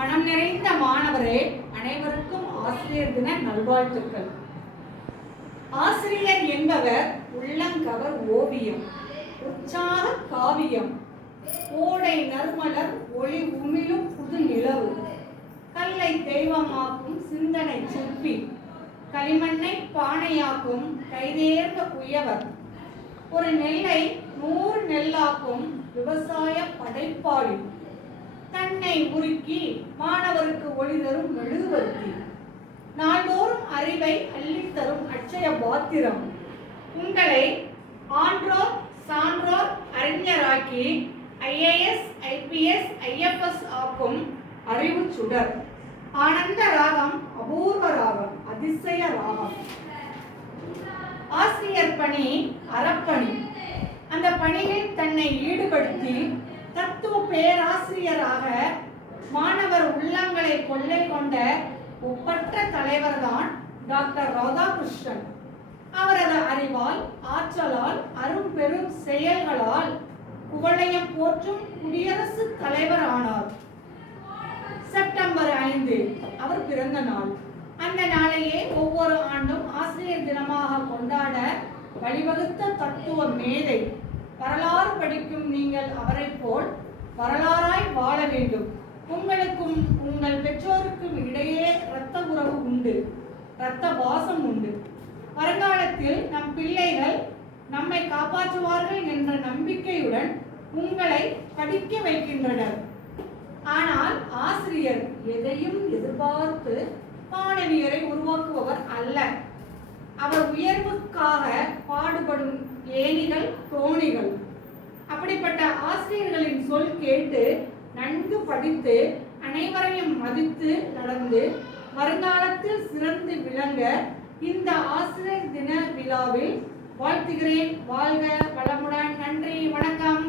மனம் நிறைந்த மாணவரே, அனைவருக்கும் ஆசிரியர் தின நல்வாழ்த்துக்கள். ஆசிரியர் என்பவர் உள்ளங்கவர் ஓவியம், உற்சாக காவியம், ஓடை நறுமலர் ஒளி உமிழும் புது நிலவு, கல்லை தெய்வமாக்கும் சிந்தனை சிற்பி, களிமண்ணை பானையாக்கும் கைதேர்ந்த குயவர், ஒரு நெல்லை 100 நெல்லாக்கும் விவசாய படைப்பாளி, தன்னை உருக்கி மாணவருக்கு ஒளி தரும் மெழுகுவர்த்தி, நாள்தோறும் அறிவை அள்ளித்தரும் அட்சய பாத்திரம், உங்களை ஆன்றோர் சான்றோர் அறிஞராக்கி IAS IPS IFS ஆக்கும் அறிவு சுடர், ஆனந்த ராகம், அபூர்வ ராகம், அதிசய ராகம். ஆசிரியர் பணி அறப்பணி. அந்த பணியில் தன்னை ஈடுபடுத்தி தத்துவ பேராசிரியராக மாணவர் உள்ளங்களை கொள்ளை கொண்ட ஒப்பற்ற தலைவர்தான் டாக்டர் ராதாகிருஷ்ணன். அவரது அறிவால், ஆற்றலால், அரும் பெரும் செயல்களால் குவளையம் போற்றும் குடியரசுத் தலைவர் ஆனார். செப்டம்பர் 5 அவர் பிறந்த நாள். அந்த நாளையே ஒவ்வொரு ஆண்டும் ஆசிரியர் தினமாக கொண்டாட வழிவகுத்த தத்துவ மேதை. வரலாறு படிக்கும் நீங்கள் அவரை போல் வரலாறாய் வாழ வேண்டும். உங்களுக்கும் உங்கள் பெற்றோருக்கும் இடையே இரத்த உறவு உண்டு, இரத்த வாசம் உண்டு. வருங்காலத்தில் நம் பிள்ளைகள் நம்மை காப்பாற்றுவார்கள் என்ற நம்பிக்கையுடன் உங்களை படிக்க வைக்கின்றனர். ஆனால் ஆசிரியர் எதையும் எதிர்பார்த்து மாணவியரை உருவாக்குபவர் அல்ல. அவர் உயர்வுக்காக பாடுபடும் ஏணிகள், தோணிகள். அப்படிப்பட்ட ஆசிரியர்களின் சொல் கேட்டு நன்கு படித்து அனைவரையும் மதித்து நடந்து வருங்காலத்தில் சிறந்து விளங்க இந்த ஆசிரியர் தின விழாவில் வாழ்த்துகிறேன். வாழ்க வளமுடன். நன்றி, வணக்கம்.